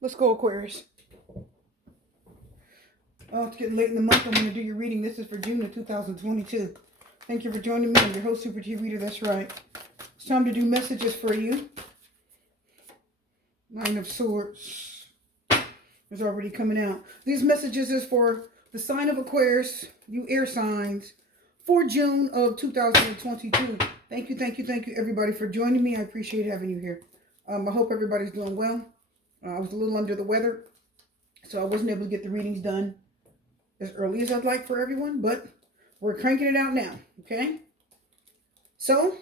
Let's go, Aquarius. Oh, it's getting late in the month. I'm going to do your reading. This is for June of 2022. Thank you for joining me. I'm your host, Super T Reader. That's right. It's time to do messages for you. Nine of Swords is already coming out. These messages is for the sign of Aquarius, you air signs, for June of 2022. Thank you, everybody, for joining me. I appreciate having you here. I hope everybody's doing well. I was a little under the weather, so I wasn't able to get the readings done as early as I'd like for everyone, but we're cranking it out now, okay? So,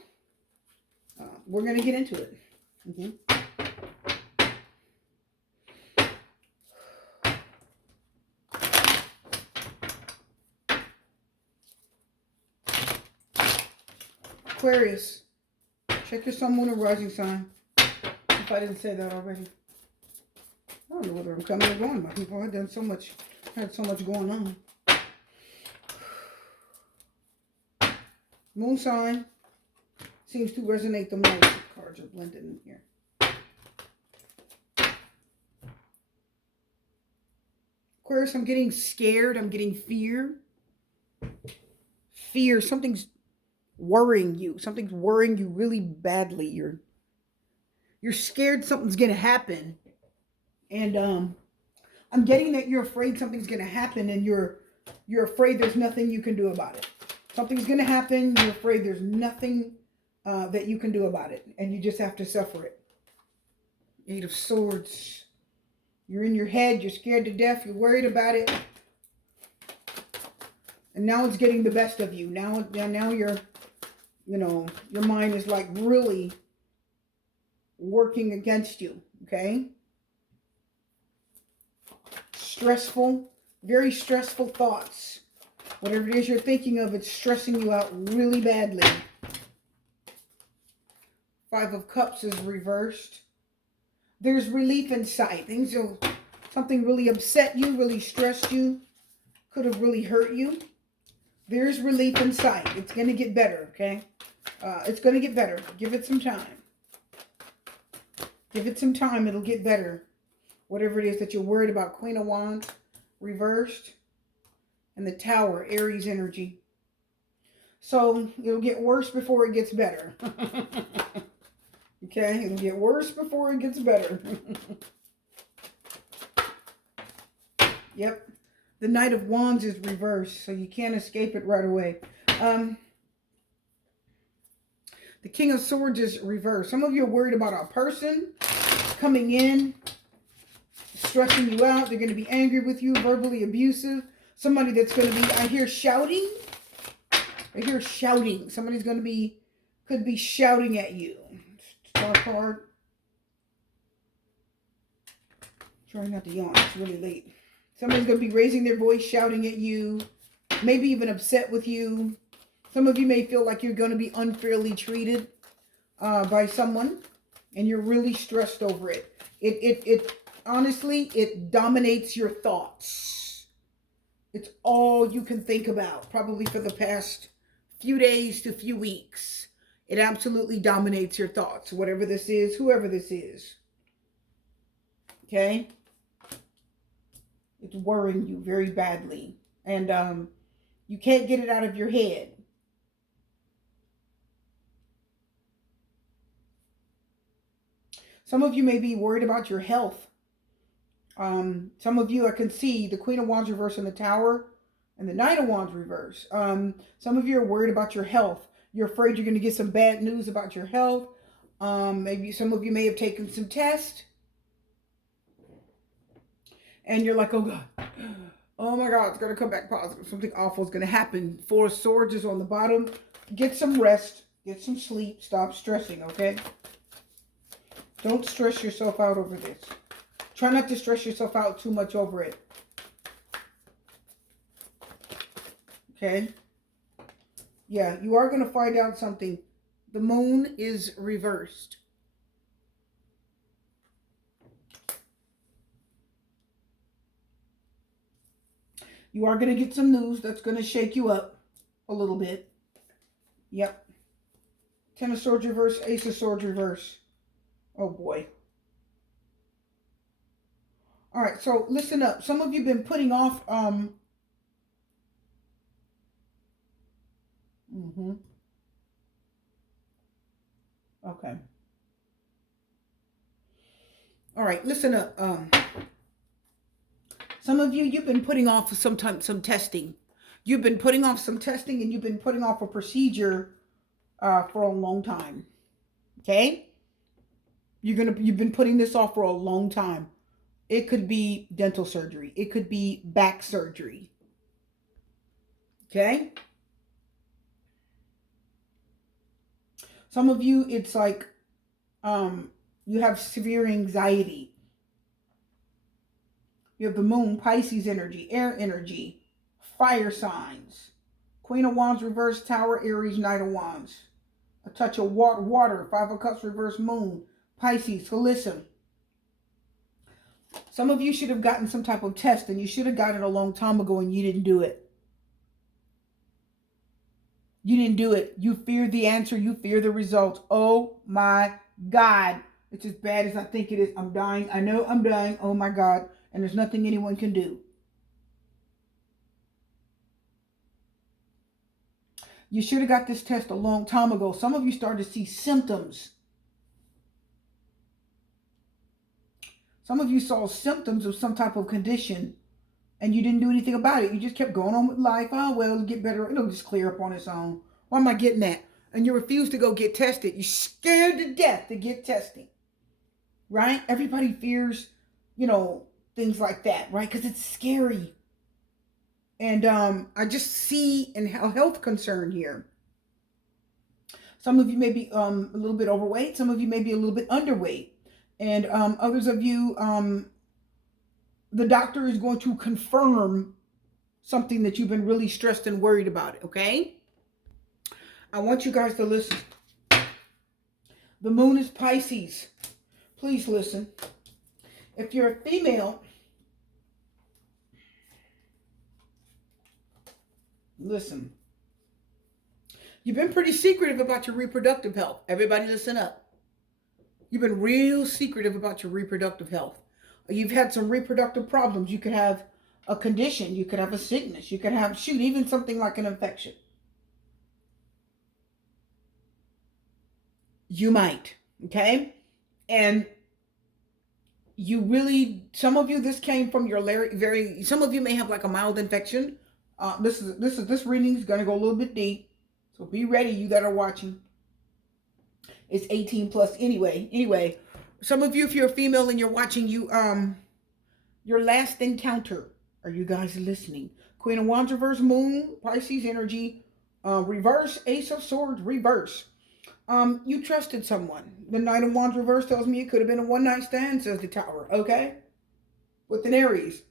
we're going to get into it. Aquarius, check your sun, moon, and rising sign. If I didn't say that already. I don't know whether I'm coming or going, my people. I've done so much, had so much going on. Moon sign seems to resonate the most. The cards are blended in here. Aquarius, I'm getting scared. I'm getting fear. Fear. Something's worrying you. Something's worrying you really badly. You're scared something's going to happen. And I'm getting that you're afraid something's going to happen, and you're afraid there's nothing you can do about it. Something's going to happen. You're afraid there's nothing that you can do about it, and you just have to suffer it. Eight of Swords. You're in your head. You're scared to death. You're worried about it. And now it's getting the best of you. Now you're, your mind is like really working against you, okay? Stressful, very stressful thoughts. Whatever it is you're thinking of, it's stressing you out really badly. Five of Cups is reversed. There's relief in sight. Something really upset you, really stressed you, could have really hurt you. There's relief in sight. It's going to get better, okay? It's going to get better. Give it some time. Give it some time. It'll get better. Whatever it is that you're worried about. Queen of Wands reversed. And the Tower, Aries energy. So it'll get worse before it gets better. Okay? It'll get worse before it gets better. Yep. The Knight of Wands is reversed, so you can't escape it right away. The King of Swords is reversed. Some of you are worried about a person coming in, stressing you out. They're going to be angry with you, verbally abusive. Somebody that's going to be, I hear shouting. I hear shouting. Somebody's going to be, could be shouting at you. Star card. Try not to yawn. It's really late. Somebody's going to be raising their voice, shouting at you. Maybe even upset with you. Some of you may feel like you're going to be unfairly treated by someone. And you're really stressed over it. It honestly, it dominates your thoughts. It's all you can think about, probably for the past few days to few weeks. It absolutely dominates your thoughts, whatever this is, whoever this is. Okay? It's worrying you very badly. And you can't get it out of your head. Some of you may be worried about your health. Some of you, I can see the Queen of Wands reverse in the Tower and the Knight of Wands reverse. Some of you are worried about your health. You're afraid you're going to get some bad news about your health. Maybe some of you may have taken some tests. And you're like, oh God, oh my God, it's going to come back positive. Something awful is going to happen. Four of Swords is on the bottom. Get some rest. Get some sleep. Stop stressing, okay? Don't stress yourself out over this. Try not to stress yourself out too much over it. Okay? Yeah, you are going to find out something. The moon is reversed. You are going to get some news that's going to shake you up a little bit. Yep. Ten of Swords reverse, Ace of Swords reverse. Oh boy. All right, so listen up. Some of you have been putting off, okay. All right, listen up. Some of you, you've been putting off some testing. You've been putting off some testing, and you've been putting off a procedure for a long time. Okay? You've been putting this off for a long time. It could be dental surgery. It could be back surgery. Okay? Some of you, it's like you have severe anxiety. You have the moon, Pisces energy, air energy, fire signs, Queen of Wands, reverse Tower, Aries, Knight of Wands. A touch of water, Five of Cups, reverse moon, Pisces. So listen, some of you should have gotten some type of test, and you should have gotten it a long time ago, and you didn't do it. You didn't do it. You fear the answer. You fear the results. Oh my God. It's as bad as I think it is. I'm dying. I know I'm dying. Oh my God. And there's nothing anyone can do. You should have got this test a long time ago. Some of you started to see symptoms. Some of you saw symptoms of some type of condition, and you didn't do anything about it. You just kept going on with life. Oh, well, it'll get better. It'll just clear up on its own. Why am I getting that? And you refuse to go get tested. You're scared to death to get testing. Right? Everybody fears, things like that, right? Because it's scary. And I just see in how health concern here. Some of you may be a little bit overweight. Some of you may be a little bit underweight. And others of you, the doctor is going to confirm something that you've been really stressed and worried about, okay? I want you guys to listen. The moon is Pisces. Please listen. If you're a female, listen. You've been pretty secretive about your reproductive health. Everybody listen up. You've been real secretive about your reproductive health. You've had some reproductive problems. You could have a condition. You could have a sickness. You could have, even something like an infection. You might, okay? And you really, some of you, this came from your some of you may have like a mild infection. This reading is going to go a little bit deep. So be ready, you that are watching. It's 18 plus anyway. Some of you, if you're a female and you're watching, your last encounter. Are you guys listening? Queen of Wands, reverse moon, Pisces energy, reverse Ace of Swords, reverse. You trusted someone. The Knight of Wands reverse tells me it could have been a one-night stand, says the Tower, okay? With an Aries.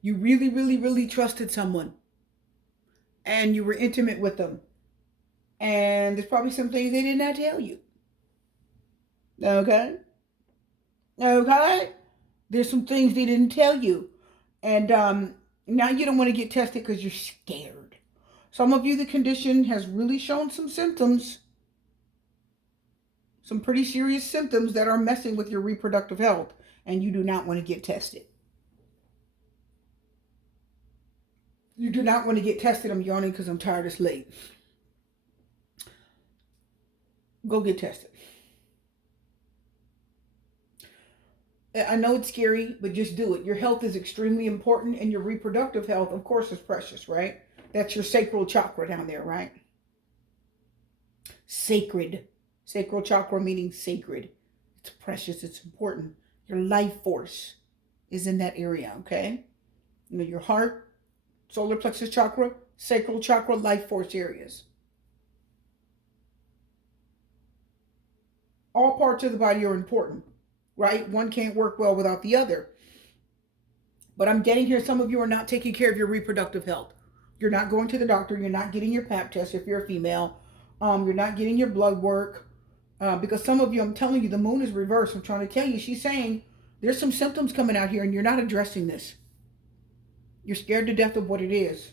You really, really, really trusted someone. And you were intimate with them. And there's probably some things they did not tell you. Okay? Okay? There's some things they didn't tell you. And now you don't want to get tested because you're scared. Some of you, the condition has really shown some symptoms. Some pretty serious symptoms that are messing with your reproductive health. And you do not want to get tested. You do not want to get tested. I'm yawning because I'm tired. It's late. Go get tested. I know it's scary, but just do it. Your health is extremely important, and your reproductive health, of course, is precious, right? That's your sacral chakra down there, right? Sacred. Sacral chakra meaning sacred. It's precious. It's important. Your life force is in that area, okay? Your heart, solar plexus chakra, sacral chakra, life force areas. All parts of the body are important, right? One can't work well without the other. But I'm getting here, some of you are not taking care of your reproductive health. You're not going to the doctor. You're not getting your pap test if you're a female. You're not getting your blood work. Because some of you, I'm telling you, the moon is reversed. I'm trying to tell you, she's saying there's some symptoms coming out here and you're not addressing this. You're scared to death of what it is.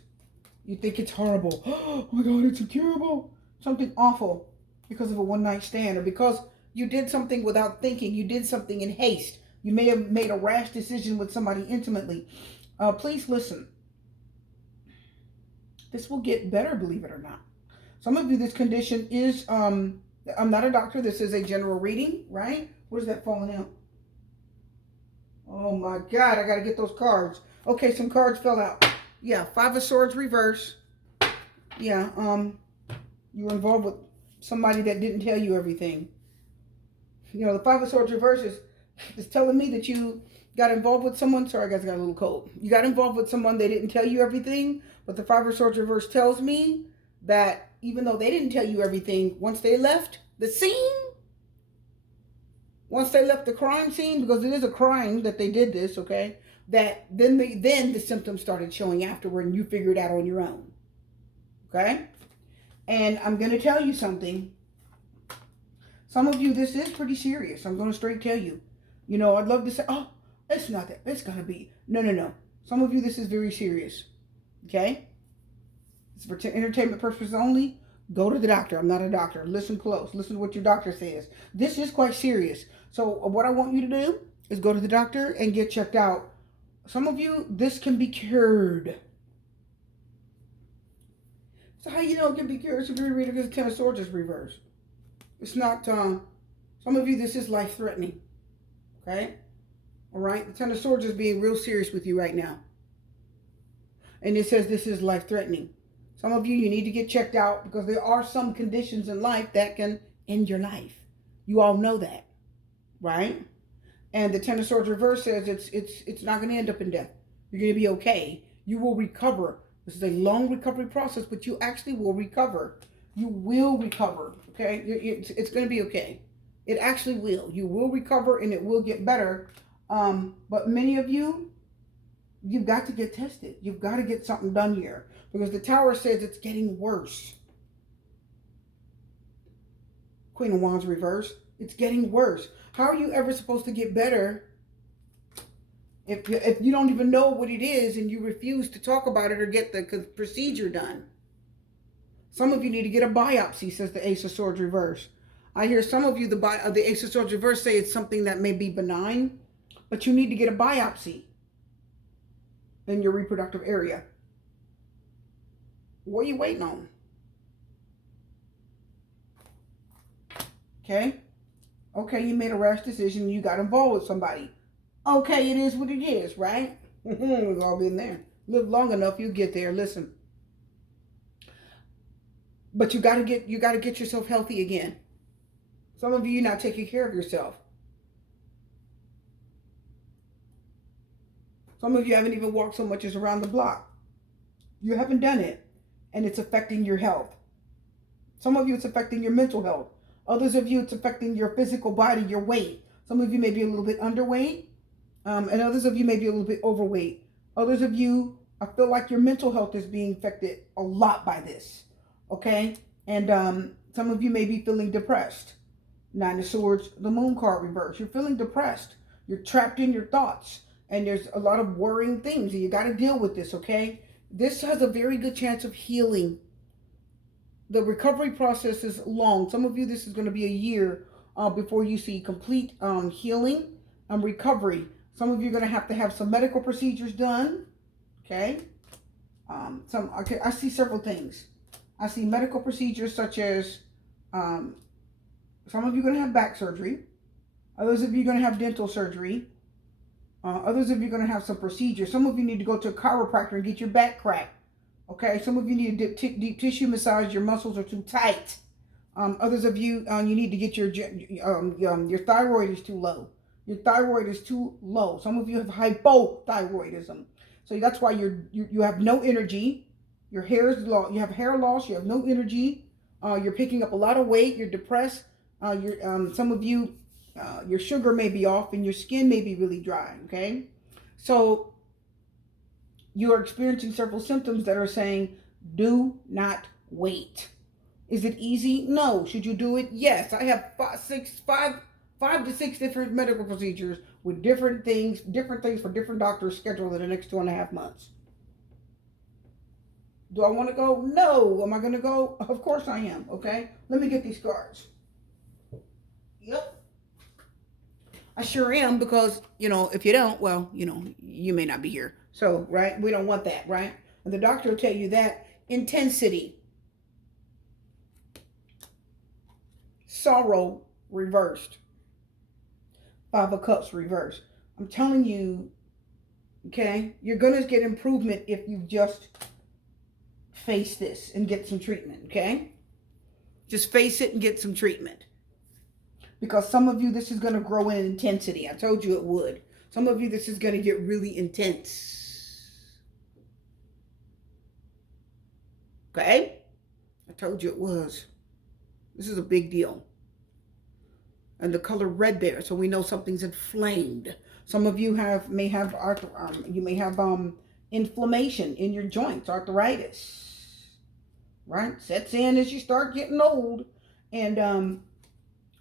You think it's horrible. Oh my God, it's incurable. Something awful because of a one-night stand, or because you did something without thinking. You did something in haste. You may have made a rash decision with somebody intimately. Please listen. This will get better, believe it or not. Some of you, this condition is, I'm not a doctor. This is a general reading, right? Where's that falling out? Oh my God, I got to get those cards. Okay, some cards fell out. Yeah, Five of Swords reverse. Yeah, you were involved with somebody that didn't tell you everything. You know, the Five of Swords reverse is telling me that you got involved with someone. Sorry, I got a little cold. You got involved with someone, they didn't tell you everything. But the Five of Swords reverse tells me that even though they didn't tell you everything, once they left the scene, once they left the crime scene, because it is a crime that they did this, okay, that then the symptoms started showing afterward and you figured it out on your own. Okay? And I'm going to tell you something. Some of you, this is pretty serious. I'm going to straight tell you. You know, I'd love to say, oh, it's not that. It's going to be. No. Some of you, this is very serious. Okay? It's for entertainment purposes only. Go to the doctor. I'm not a doctor. Listen close. Listen to what your doctor says. This is quite serious. So what I want you to do is go to the doctor and get checked out. Some of you, this can be cured. So how you know it can be cured? It's a very reader because the Ten of Swords is reversed. It's not, some of you, this is life-threatening. Okay? All right? The Ten of Swords is being real serious with you right now. And it says this is life-threatening. Some of you, you need to get checked out because there are some conditions in life that can end your life. You all know that, right? And the Ten of Swords reverse says it's not going to end up in death. You're going to be okay. You will recover. This is a long recovery process, but you actually will recover. You will recover, okay? It's going to be okay. It actually will. You will recover and it will get better. But many of you, you've got to get tested. You've got to get something done here. Because the Tower says it's getting worse. Queen of Wands reverse. It's getting worse. How are you ever supposed to get better if you don't even know what it is and you refuse to talk about it or get the procedure done? Some of you need to get a biopsy, says the Ace of Swords reverse. I hear some of you, the Ace of Swords reverse, say it's something that may be benign, but you need to get a biopsy in your reproductive area. What are you waiting on? Okay? Okay, you made a rash decision. You got involved with somebody. Okay, it is what it is, right? We've all been there. Live long enough, you'll get there. Listen. But you gotta get yourself healthy again. Some of you, you're not taking care of yourself. Some of you haven't even walked so much as around the block. You haven't done it. And it's affecting your health. Some of you, it's affecting your mental health. Others of you, it's affecting your physical body, your weight. Some of you may be a little bit underweight. And others of you may be a little bit overweight. Others of you, I feel like your mental health is being affected a lot by this. Okay? And some of you may be feeling depressed. Nine of Swords, the Moon card reverse. You're feeling depressed. You're trapped in your thoughts. And there's a lot of worrying things. And you got to deal with this, okay? This has a very good chance of healing. The recovery process is long. Some of you, this is going to be a year before you see complete healing and recovery. Some of you are going to have some medical procedures done. Okay. I see several things. I see medical procedures such as some of you are going to have back surgery. Others of you are going to have dental surgery. Others of you are going to have some procedures. Some of you need to go to a chiropractor and get your back cracked. Okay, some of you need to deep tissue massage. Your muscles are too tight. Others of you, you need to get your thyroid is too low. Your thyroid is too low. Some of you have hypothyroidism. So that's why you have no energy. Your hair is low. You have hair loss. You have no energy. You're picking up a lot of weight. You're depressed. Some of you, your sugar may be off and your skin may be really dry, okay? So you are experiencing several symptoms that are saying, do not wait. Is it easy? No. Should you do it? Yes. I have five to six different medical procedures with different things for different doctors scheduled in the next 2.5 months. Do I want to go? No. Am I going to go? Of course I am, okay? Let me get these cards. Yep. I sure am, because, you know, if you don't, well, you know, you may not be here. So, right, we don't want that, right? And the doctor will tell you that intensity, sorrow reversed, Five of Cups reversed. I'm telling you, okay, you're going to get improvement if you just face this and get some treatment, okay? Just face it and get some treatment. Because some of you, this is going to grow in intensity. I told you it would. Some of you, this is going to get really intense. Okay? I told you it was. This is a big deal. And the color red there, so we know something's inflamed. Some of you may have inflammation in your joints, arthritis. Right? Sets in as you start getting old. And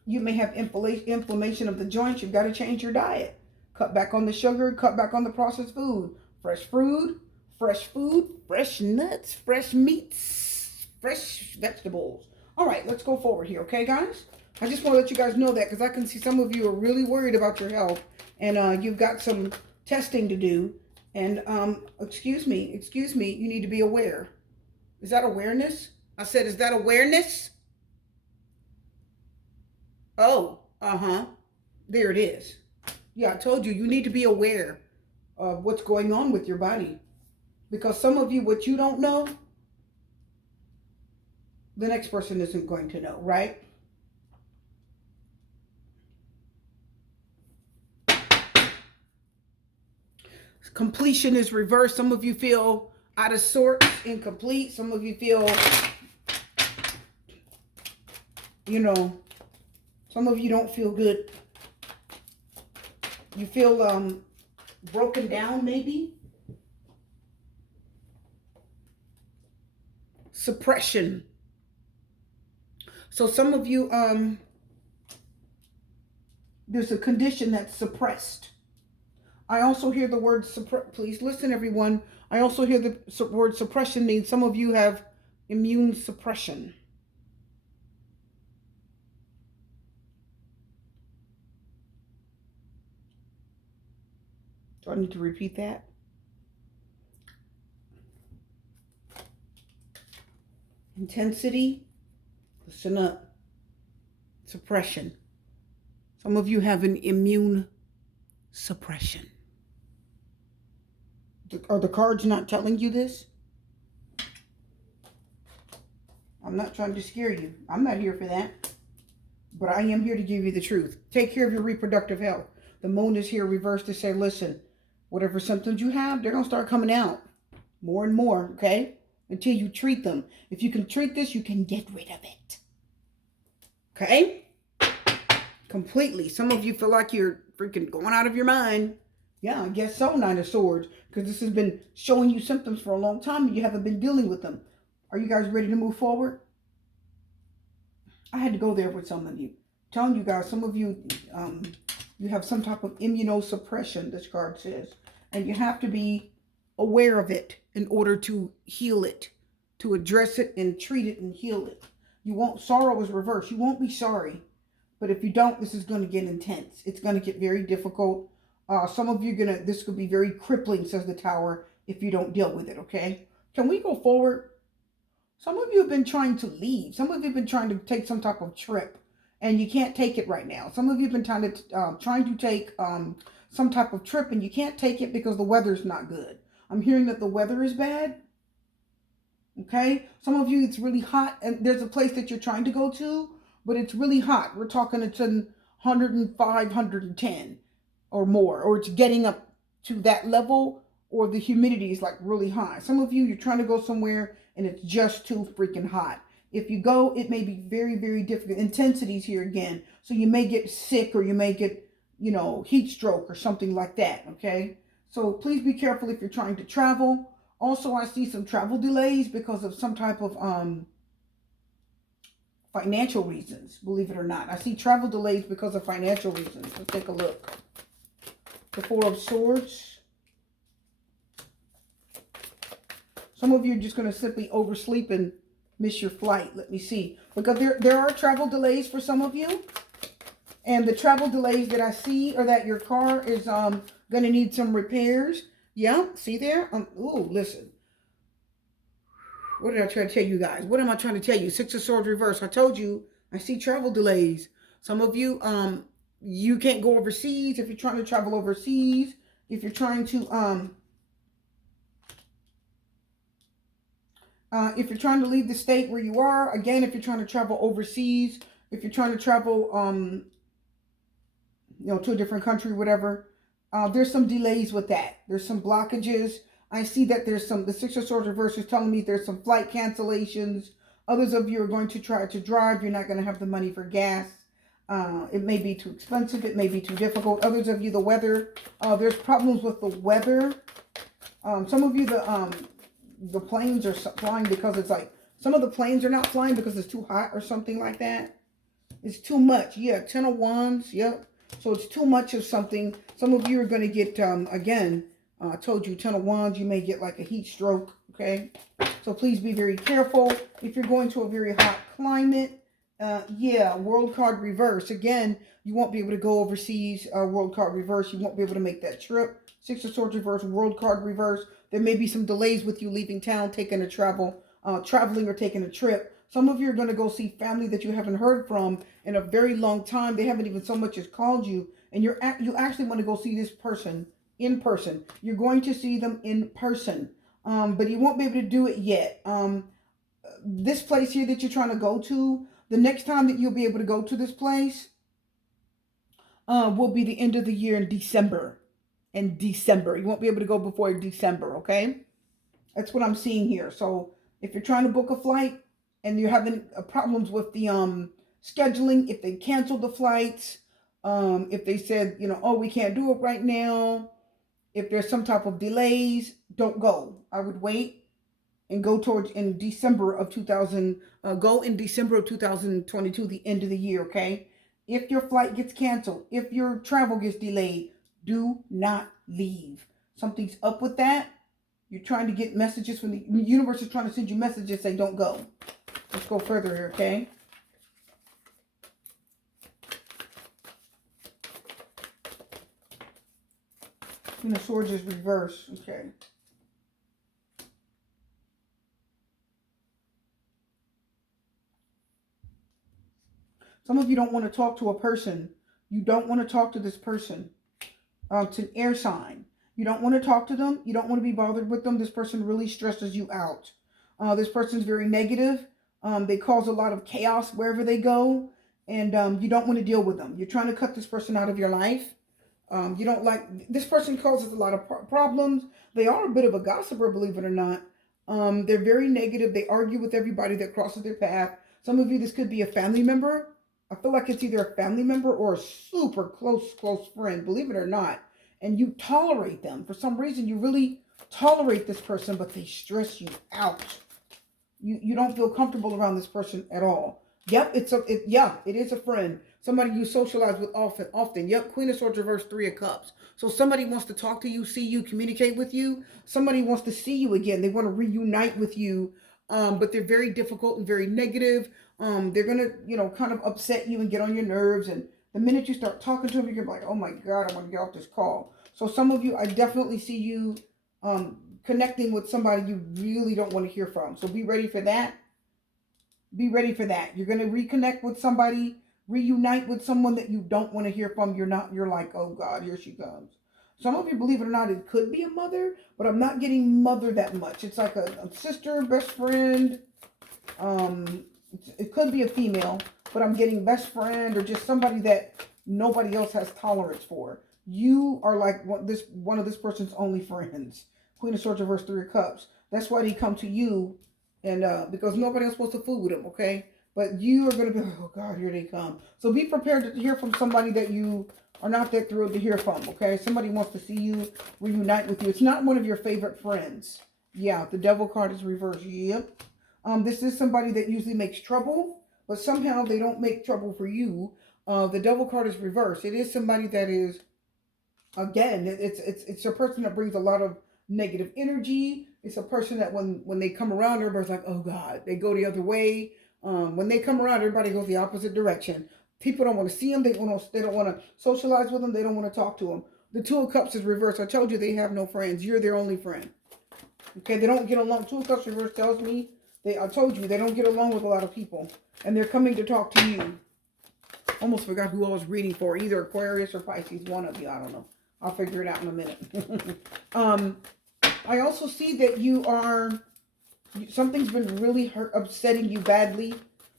you may have inflammation of the joints. You've got to change your diet. Cut back on the sugar, cut back on the processed food. Fresh food, fresh nuts, fresh meats, fresh vegetables. All right, let's go forward here, okay, guys? I just want to let you guys know that, because I can see some of you are really worried about your health, and you've got some testing to do. And excuse me, you need to be aware. Is that awareness? I said, is that awareness? Oh, there it is. Yeah, I told you, you need to be aware of what's going on with your body. Because some of you, what you don't know, the next person isn't going to know, right? Completion is reversed. Some of you feel out of sorts, incomplete. Some of you feel, you know, some of you don't feel good. You feel broken down, maybe. Suppression. So some of you, there's a condition that's suppressed. I also hear the word please listen, everyone. I also hear the word suppression means some of you have immune suppression. Do I need to repeat that? Intensity, listen up. Suppression. Some of you have an immune suppression. Are the cards not telling you this? I'm not trying to scare you. I'm not here for that. But I am here to give you the truth. Take care of your reproductive health. The moon is here reversed to say, listen, whatever symptoms you have, they're going to start coming out more and more, okay? Until you treat them. If you can treat this, you can get rid of it. Okay? Completely. Some of you feel like you're freaking going out of your mind. Yeah, I guess so, Nine of Swords. Because this has been showing you symptoms for a long time and you haven't been dealing with them. Are you guys ready to move forward? I had to go there with some of you. Telling you guys, some of you, you have some type of immunosuppression, this card says. And you have to be aware of it in order to heal it. To address it and treat it and heal it. You won't, sorrow is reversed. You won't be sorry. But if you don't, this is going to get intense. It's going to get very difficult. Some of you this could be very crippling, says the Tower, if you don't deal with it, okay? Can we go forward? Some of you have been trying to leave. Some of you have been trying to take some type of trip, and you can't take it right now. Some of you have been trying to take some type of trip, and you can't take it because the weather's not good. I'm hearing that the weather is bad. Okay? Some of you, it's really hot, and there's a place that you're trying to go to, but it's really hot. We're talking it's in 105, 110 or more, or it's getting up to that level, or the humidity is like really high. Some of you, you're trying to go somewhere and it's just too freaking hot. If you go, it may be very, very difficult. Intensities here again. So you may get sick, or you may get, you know, heat stroke or something like that, okay? So please be careful if you're trying to travel. Also, I see some travel delays because of some type of financial reasons, believe it or not. I see travel delays because of financial reasons. Let's take a look. The Four of Swords. Some of you are just going to simply oversleep and miss your flight. Let me see. Because there are travel delays for some of you. And the travel delays that I see are that your car is going to need some repairs. Yeah, see there? Ooh, listen. What did I try to tell you guys? What am I trying to tell you? Six of Swords reverse. I told you I see travel delays. Some of you, you can't go overseas if you're trying to travel overseas. If you're trying to, if you're trying to leave the state where you are, again, if you're trying to travel overseas, if you're trying to travel, to a different country, whatever, there's some delays with that. There's some blockages. I see that the Six of Swords reverse is telling me there's some flight cancellations. Others of you are going to try to drive. You're not going to have the money for gas. It may be too expensive. It may be too difficult. Others of you, the weather. There's problems with the weather. Some of you, the planes are flying because it's like, some of the planes are not flying because it's too hot or something like that. It's too much. Yeah, 10 of Wands. Yep. So it's too much of something. Some of you are going to get, again, I told you, 10 of Wands, you may get like a heat stroke, okay? So please be very careful. If you're going to a very hot climate, yeah, World card reverse. Again, you won't be able to go overseas, World card reverse. You won't be able to make that trip. Six of Swords reverse, World card reverse. There may be some delays with you leaving town, taking a traveling or taking a trip. Some of you are going to go see family that you haven't heard from in a very long time. They haven't even so much as called you. And you actually want to go see this person in person. You're going to see them in person. But you won't be able to do it yet. This place here that you're trying to go to, the next time that you'll be able to go to this place will be the end of the year in December. In December. You won't be able to go before December, okay? That's what I'm seeing here. So if you're trying to book a flight and you're having problems with the scheduling, if they canceled the flights, if they said, oh, we can't do it right now, if there's some type of delays, don't go. I would wait and go in December of 2022, the end of the year, okay? If your flight gets canceled, if your travel gets delayed, do not leave. Something's up with that. You're trying to get messages from the universe is trying to send you messages saying don't go. Let's go further here, okay? Queen of Swords is reverse, okay? Some of you don't want to talk to a person. You don't want to talk to this person. It's an air sign. You don't want to talk to them. You don't want to be bothered with them. This person really stresses you out. This person's very negative. They cause a lot of chaos wherever they go. And you don't want to deal with them. You're trying to cut this person out of your life. You don't like, this person causes a lot of problems. They are a bit of a gossiper, believe it or not. They're very negative. They argue with everybody that crosses their path. Some of you, this could be a family member. I feel like it's either a family member or a super close friend, believe it or not. And you tolerate them. For some reason, you really tolerate this person, but they stress you out. You don't feel comfortable around this person at all. Yep, it is a friend. Somebody you socialize with often. Yep, Queen of Swords reverse, Three of Cups. So somebody wants to talk to you, see you, communicate with you. Somebody wants to see you again. They want to reunite with you. But they're very difficult and very negative. They're going to, kind of upset you and get on your nerves. And the minute you start talking to them, you're like, oh my God, I want to get off this call. So some of you, I definitely see you connecting with somebody you really don't want to hear from. So be ready for that. Be ready for that. You're going to reconnect with somebody, reunite with someone that you don't want to hear from. You're like, oh God, here she comes. Some of you, believe it or not, it could be a mother, but I'm not getting mother that much. It's like a sister, best friend. It could be a female, but I'm getting best friend or just somebody that nobody else has tolerance for. You are like one of this person's only friends. Queen of Swords reverse, Three of Cups. That's why they come to you, and because nobody else wants to fool with them, okay? But you are going to be like, oh God, here they come. So be prepared to hear from somebody that you are not that thrilled to hear from, okay? Somebody wants to see you, reunite with you. It's not one of your favorite friends. Yeah, the Devil card is reversed. Yep. This is somebody that usually makes trouble, but somehow they don't make trouble for you. The Devil card is reversed. It is somebody that is, again, it's a person that brings a lot of negative energy. It's a person that when they come around, everybody's like, oh God, they go the other way. When they come around, everybody goes the opposite direction. People don't want to see them. They don't want to socialize with them. They don't want to talk to them. The Two of Cups is reversed. I told you they have no friends. You're their only friend. Okay, they don't get along. Two of Cups reversed tells me I told you they don't get along with a lot of people, and they're coming to talk to you. Almost forgot who I was reading for. Either Aquarius or Pisces. One of you. I don't know. I'll figure it out in a minute. I also see that something's been really upsetting you badly.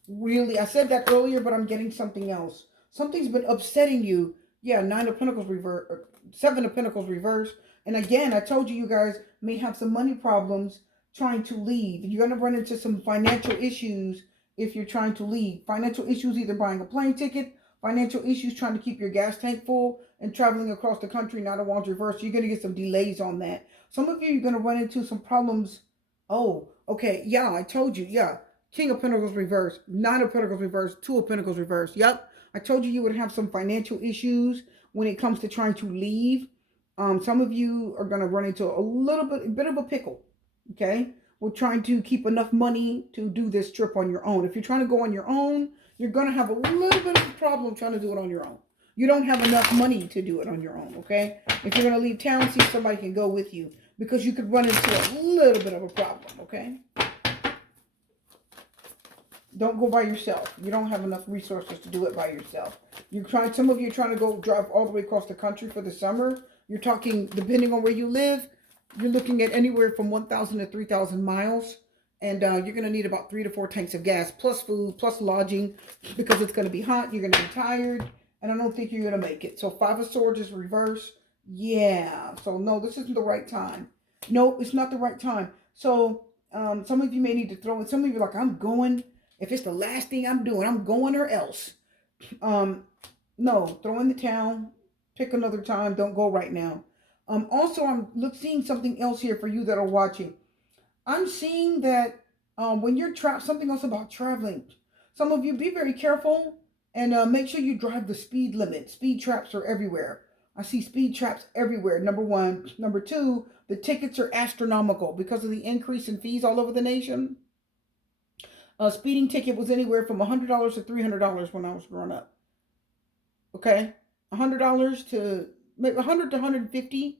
Really, I said that earlier, but I'm getting something else. Something's been upsetting you. Yeah, 9 of Pentacles reverse, 7 of Pentacles reverse. And again, I told you guys may have some money problems trying to leave. You're going to run into some financial issues if you're trying to leave. Financial issues, either buying a plane ticket, financial issues trying to keep your gas tank full and traveling across the country, not a Wands reverse. You're going to get some delays on that. Some of you are going to run into some problems. Oh, okay. Yeah, I told you. Yeah. King of Pentacles reverse, 9 of Pentacles reverse, 2 of Pentacles reverse. Yep. I told you would have some financial issues when it comes to trying to leave. Some of you are going to run into a bit of a pickle. Okay. We're trying to keep enough money to do this trip on your own. If you're trying to go on your own, you're going to have a little bit of a problem trying to do it on your own. You don't have enough money to do it on your own. Okay. If you're going to leave town, see if somebody can go with you, because you could run into a little bit of a problem. Okay. Don't go by yourself. You don't have enough resources to do it by yourself. Some of you are trying to go drive all the way across the country for the summer. You're talking, depending on where you live, you're looking at anywhere from 1,000 to 3,000 miles. And you're going to need about 3 to 4 tanks of gas, plus food, plus lodging, because it's going to be hot. You're going to be tired. And I don't think you're going to make it. So 5 of Swords is reverse. Yeah. So no, this isn't the right time. No, it's not the right time. So some of you may need to throw in. Some of you are like, I'm going. If it's the last thing I'm doing, I'm going or else. No, throw in the towel. Pick another time. Don't go right now. Also, I'm seeing something else here for you that are watching. I'm seeing that when you're something else about traveling. Some of you, be very careful and make sure you drive the speed limit. Speed traps are everywhere. I see speed traps everywhere. Number one. Number two, the tickets are astronomical because of the increase in fees all over the nation. A speeding ticket was anywhere from $100 to $300 when I was growing up. Okay, $100 to maybe $100 to $150,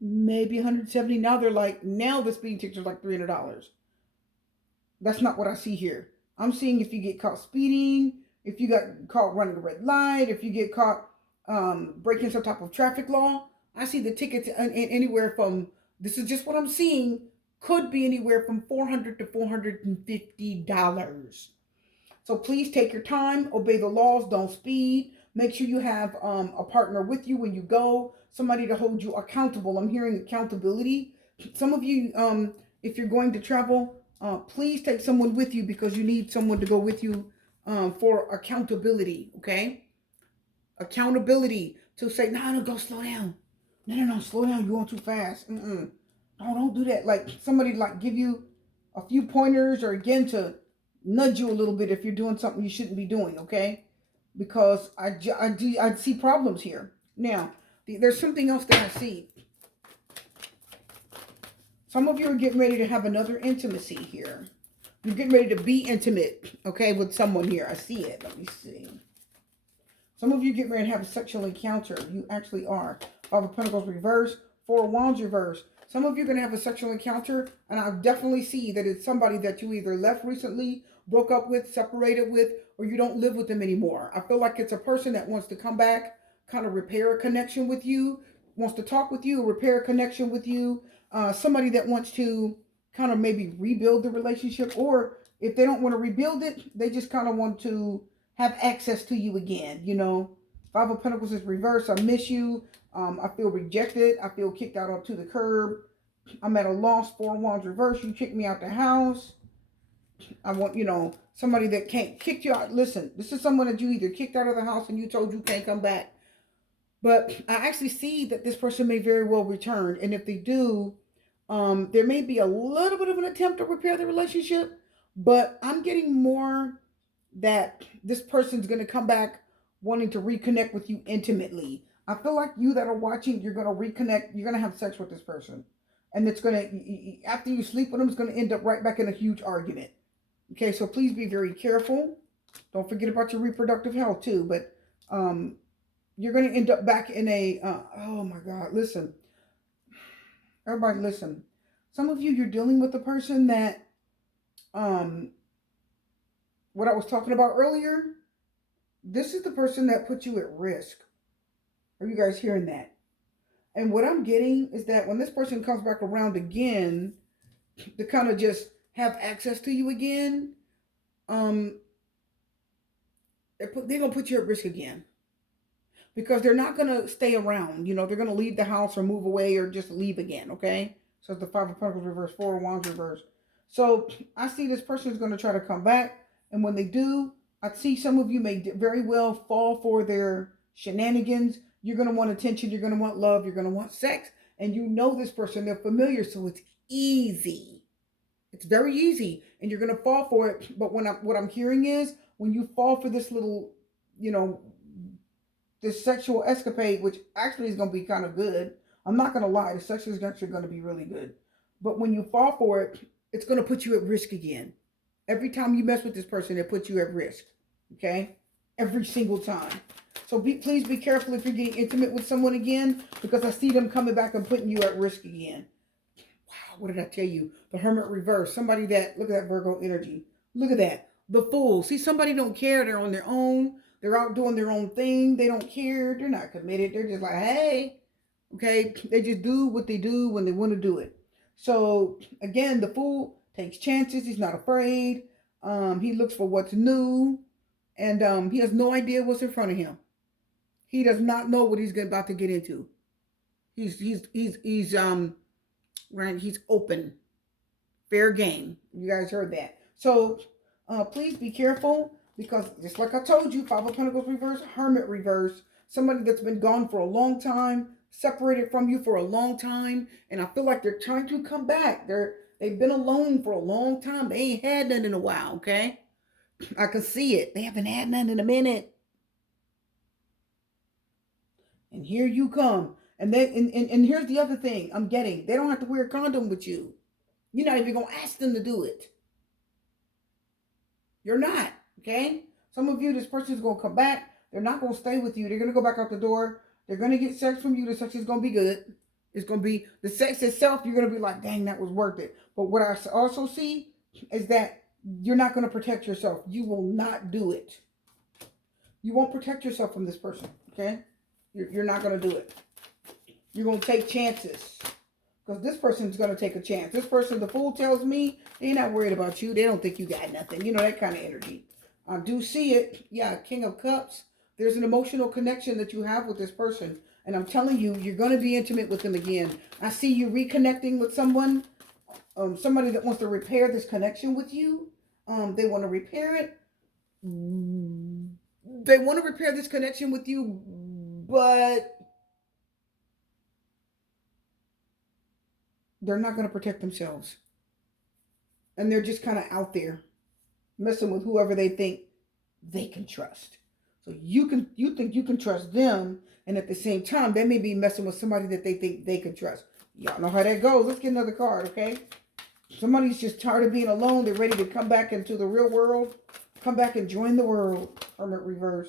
maybe $170. Now the speeding tickets are like $300. That's not what I see here. I'm seeing if you get caught speeding, if you got caught running a red light, if you get caught breaking some type of traffic law. I see the tickets anywhere from, this is just what I'm seeing, could be anywhere from $400 to $450. So please take your time, obey the laws, don't speed. Make sure you have a partner with you when you go, somebody to hold you accountable. I'm hearing accountability. Some of you, if you're going to travel, please take someone with you, because you need someone to go with you for accountability, okay? Accountability to say, no, go slow down. No, slow down. You're going too fast. No, don't do that. Like somebody give you a few pointers, or again to nudge you a little bit if you're doing something you shouldn't be doing, okay? Because I see problems here. Now, there's something else that I see. Some of you are getting ready to have another intimacy here. You're getting ready to be intimate, okay, with someone here. I see it. Let me see. Some of you get ready to have a sexual encounter. You actually are. 5 of Pentacles reverse, 4 of Wands reverse. Some of you are going to have a sexual encounter, and I definitely see that it's somebody that you either left recently, broke up with, separated with, or you don't live with them anymore. I feel like it's a person that wants to come back, kind of repair a connection with you, wants to talk with you, repair a connection with you. Somebody that wants to kind of maybe rebuild the relationship, or if they don't want to rebuild it, they just kind of want to have access to you again, you know. 5 of Pentacles is reversed. I miss you. I feel rejected. I feel kicked out onto the curb. I'm at a loss. 4 of Wands reversed. You kicked me out the house. I want, somebody that can't kick you out. Listen, this is someone that you either kicked out of the house and you told you can't come back. But I actually see that this person may very well return. And if they do, there may be a little bit of an attempt to repair the relationship. But I'm getting more that this person's going to come back wanting to reconnect with you intimately. I feel like you that are watching, you're going to reconnect. You're going to have sex with this person. And it's going to, after you sleep with them, it's going to end up right back in a huge argument. Okay, so please be very careful. Don't forget about your reproductive health too. But you're going to end up back in a, oh my God, listen. Everybody listen. Some of you, you're dealing with a person that, um, what I was talking about earlier, this is the person that put you at risk. Are you guys hearing that? And what I'm getting is that when this person comes back around again to kind of just have access to you again, um, they're going to put you at risk again. Because they're not going to stay around. You know, they're going to leave the house or move away or just leave again, okay? So it's the Five of Pentacles reverse, Four of Wands reverse. So I see this person is going to try to come back. And when they do, I see some of you may very well fall for their shenanigans. You're going to want attention. You're going to want love. You're going to want sex. And you know this person. They're familiar. So it's easy. It's very easy. And you're going to fall for it. But what I'm hearing is when you fall for this little, you know, this sexual escapade, which actually is going to be kind of good. I'm not going to lie. The sex is actually going to be really good. But when you fall for it, it's going to put you at risk again. Every time you mess with this person, it puts you at risk. Okay? Every single time. So please be careful if you're getting intimate with someone again, because I see them coming back and putting you at risk again. Wow, what did I tell you? The Hermit reverse. Somebody that, look at that Virgo energy. Look at that. The Fool. See, somebody don't care. They're on their own. They're out doing their own thing. They don't care. They're not committed. They're just like, hey, okay. They just do what they do when they want to do it. So again, the Fool takes chances. He's not afraid. He looks for what's new, and he has no idea what's in front of him. He does not know what he's about to get into. He's right. He's open, fair game. You guys heard that. So please be careful. Because just like I told you, Five of Pentacles reverse, Hermit reverse, somebody that's been gone for a long time, separated from you for a long time, and I feel like they're trying to come back. They've been alone for a long time. They ain't had none in a while, okay? I can see it. They haven't had none in a minute. And here you come. And then and here's the other thing I'm getting. They don't have to wear a condom with you. You're not even gonna ask them to do it. You're not. Okay? Some of you, this person's going to come back. They're not going to stay with you. They're going to go back out the door. They're going to get sex from you. The sex is going to be good. It's going to be, the sex itself, you're going to be like, dang, that was worth it. But what I also see is that you're not going to protect yourself. You will not do it. You won't protect yourself from this person. Okay? You're not going to do it. You're going to take chances. Because this person's going to take a chance. This person, the Fool, tells me they're not worried about you. They don't think you got nothing. You know, that kind of energy. I do see it. Yeah, King of Cups. There's an emotional connection that you have with this person. And I'm telling you, you're going to be intimate with them again. I see you reconnecting with someone. Somebody that wants to repair this connection with you. They want to repair it. They want to repair this connection with you, but they're not going to protect themselves. And they're just kind of out there messing with whoever they think they can trust. So you think you can trust them, and at the same time, they may be messing with somebody that they think they can trust. Y'all know how that goes. Let's get another card, okay? Somebody's just tired of being alone. They're ready to come back into the real world. Come back and join the world. Hermit reverse.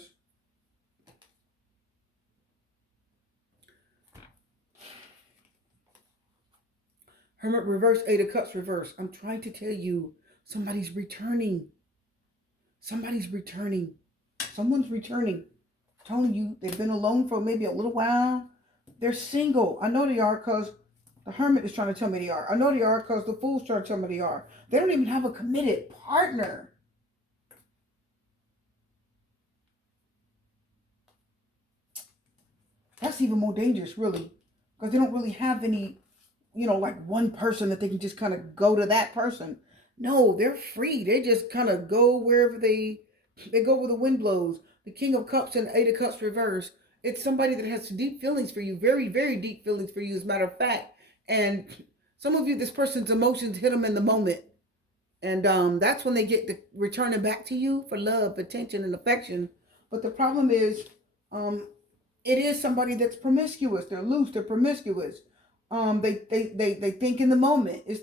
Hermit reverse, Eight of Cups reverse. I'm trying to tell you, somebody's returning. Somebody's returning. Someone's returning. I'm telling you, they've been alone for maybe a little while. They're single. I know they are because the Hermit is trying to tell me they are. I know they are because the Fool's trying to tell me they are. They don't even have a committed partner. That's even more dangerous, really. Because they don't really have any, you know, like one person that they can just kind of go to that person. No, they're free. They just kind of go wherever they go where the wind blows. The King of Cups and Eight of Cups reverse. It's somebody that has deep feelings for you. Very, very deep feelings for you, as a matter of fact. And some of you, this person's emotions hit them in the moment. And that's when they get to returning back to you for love, attention, and affection. But the problem is, it is somebody that's promiscuous. They're loose. They're promiscuous. They think in the moment. It's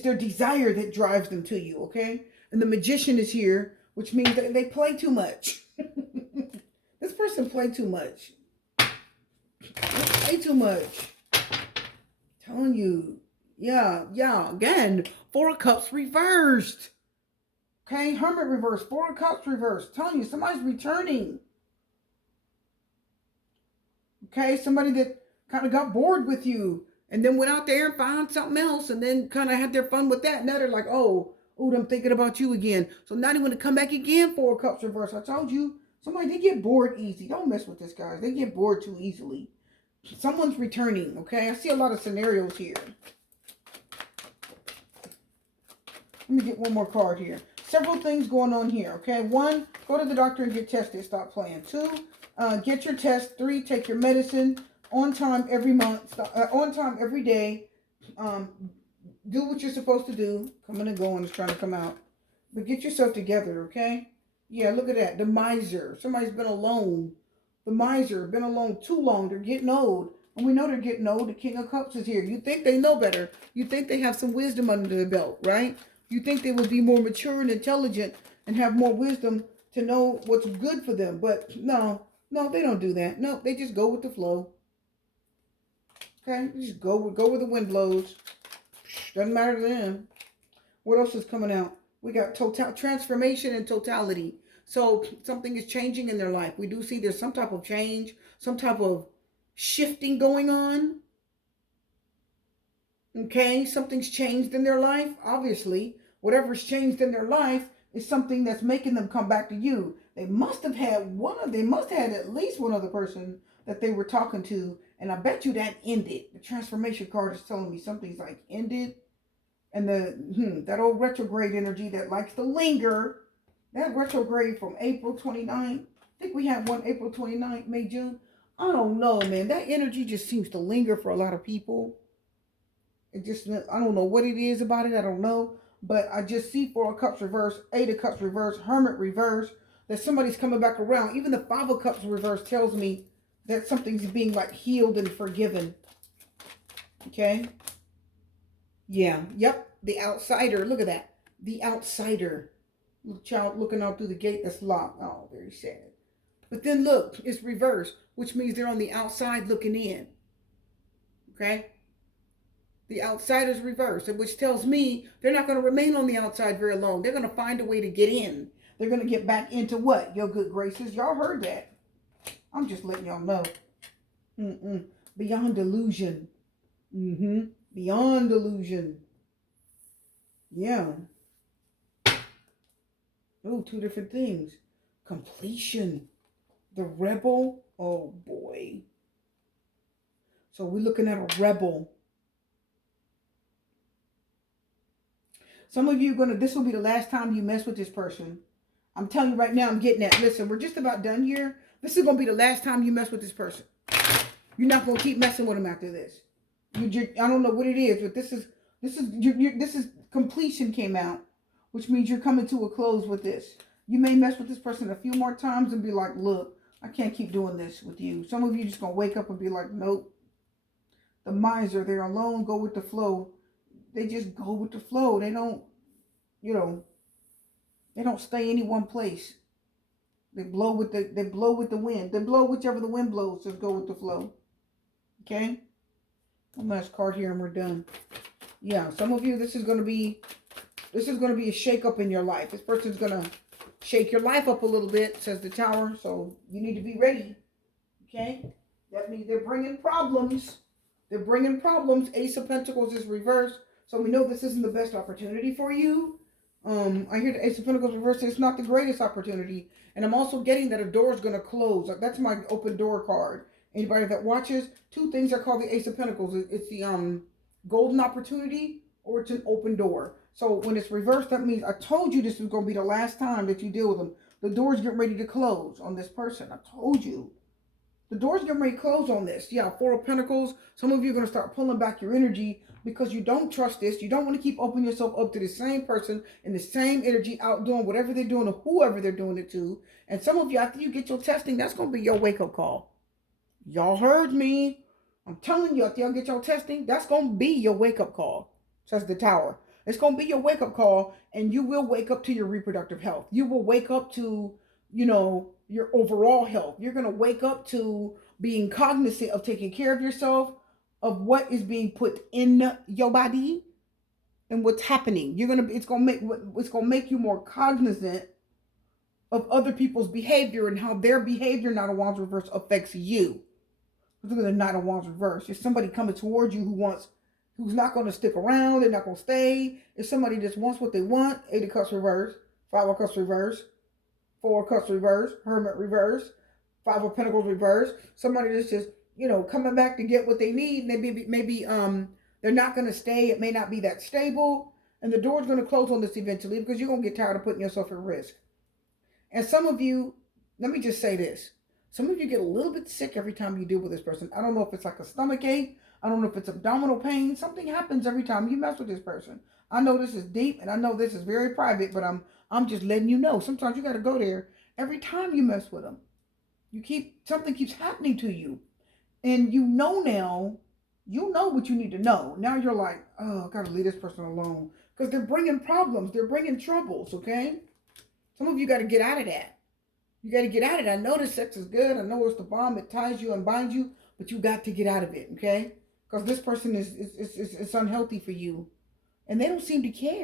their desire that drives them to you, okay? And the Magician is here, which means that they play too much. This person play too much. They play too much. Telling you. Yeah. Again, Four of Cups reversed. Okay, Hermit reversed. Four of Cups reversed. Telling you, somebody's returning. Okay, somebody that kind of got bored with you and then went out there and found something else and then kind of had their fun with that. Now they're like, oh, I'm thinking about you again. So now they want to come back again. Four of Cups reversed. I told you, somebody, they get bored easy. Don't mess with this, guys. They get bored too easily. Someone's returning, okay? I see a lot of scenarios here. Let me get one more card here. Several things going on here, okay? 1, go to the doctor and get tested. Stop playing. 2, get your test. 3, take your medicine on time every month. On time every day. Do what you're supposed to do. Coming and going is trying to come out. But get yourself together, okay? Yeah, look at that. The miser. Somebody's been alone. The miser, been alone too long. They're getting old. And we know they're getting old. The King of Cups is here. You think they know better. You think they have some wisdom under their belt, right? You think they would be more mature and intelligent and have more wisdom to know what's good for them. But no, they don't do that. No, they just go with the flow. Okay? They just go where the wind blows. Doesn't matter to them. What else is coming out? We got total transformation and totality. So something is changing in their life. We do see there's some type of change, some type of shifting going on. Okay, something's changed in their life. Obviously, whatever's changed in their life is something that's making them come back to you. They must have had at least one other person that they were talking to, and I bet you that ended. The transformation card is telling me something's like ended. And that old retrograde energy that likes to linger. That retrograde from April 29th. I think we had one April 29th, May, June. I don't know, man. That energy just seems to linger for a lot of people. It just, I don't know what it is about it. I don't know. But I just see Four of Cups reverse, Eight of Cups reverse, Hermit reverse. That somebody's coming back around. Even the Five of Cups reverse tells me that something's being like healed and forgiven. Okay? Yeah. Yep. The outsider. Look at that. The outsider. Little child looking out through the gate that's locked. Oh, very sad. But then look, it's reversed, which means they're on the outside looking in. Okay? The outsider's reversed, which tells me they're not going to remain on the outside very long. They're going to find a way to get in. They're going to get back into what? Your good graces. Y'all heard that. I'm just letting y'all know. Beyond delusion. Beyond delusion. Yeah. Oh, 2 different things. Completion. The rebel. Oh, boy. So we're looking at a rebel. Some of you this will be the last time you mess with this person. I'm telling you right now, I'm getting that. Listen, we're just about done here. This is going to be the last time you mess with this person. You're not going to keep messing with them after this. I don't know what it is, but this is completion came out, which means you're coming to a close with this. You may mess with this person a few more times and be like, look, I can't keep doing this with you. Some of you just going to wake up and be like, nope. The miser, they're alone, go with the flow. They just go with the flow. They don't, they don't stay any one place. They blow with the wind. They blow whichever the wind blows. Just go with the flow. Okay? One last card here and we're done. Yeah, some of you, this is going to be a shake up in your life. This person's going to shake your life up a little bit, says the Tower. So you need to be ready. Okay? That means they're bringing problems. They're bringing problems. Ace of Pentacles is reversed. So we know this isn't the best opportunity for you. I hear the Ace of Pentacles reversed. It's not the greatest opportunity. And I'm also getting that a door is going to close. That's my open door card. Anybody that watches, 2 things are called the Ace of Pentacles. It's the golden opportunity or it's an open door. So when it's reversed, that means I told you this was going to be the last time that you deal with them. The door's getting ready to close on this person. I told you. The door's getting ready to close on this. Yeah, 4 of Pentacles. Some of you are going to start pulling back your energy because you don't trust this. You don't want to keep opening yourself up to the same person and the same energy out doing whatever they're doing or whoever they're doing it to. And some of you, after you get your testing, that's going to be your wake-up call. Y'all heard me. I'm telling you, after y'all get your testing, that's going to be your wake-up call, says the Tower. It's going to be your wake up call, and you will wake up to your reproductive health. You will wake up to, your overall health. You're going to wake up to being cognizant of taking care of yourself, of what is being put in your body and what's happening. It's going to make you more cognizant of other people's behavior and how their behavior, Knight of Wands reverse, affects you. Look at the Knight of Wands reverse. There's somebody coming towards you who's not going to stick around. They're not going to stay. It's somebody that just wants what they want. 8 of Cups reverse, 5 of Cups reverse, 4 of Cups reverse, Hermit reverse, 5 of Pentacles reverse. Somebody that's just, coming back to get what they need. Maybe they're not going to stay. It may not be that stable. And the door's going to close on this eventually because you're going to get tired of putting yourself at risk. And some of you, let me just say this. Some of you get a little bit sick every time you deal with this person. I don't know if it's like a stomach ache. I don't know if it's abdominal pain. Something happens every time you mess with this person. I know this is deep and I know this is very private, but I'm just letting you know. Sometimes you got to go there every time you mess with them. Something keeps happening to you. And now, you know what you need to know. Now you're like, oh, I got to leave this person alone. Because they're bringing problems. They're bringing troubles, okay? Some of you got to get out of that. You got to get out of it. I know the sex is good. I know it's the bomb. It ties you and binds you. But you got to get out of it, okay? Because this person is unhealthy for you. And they don't seem to care.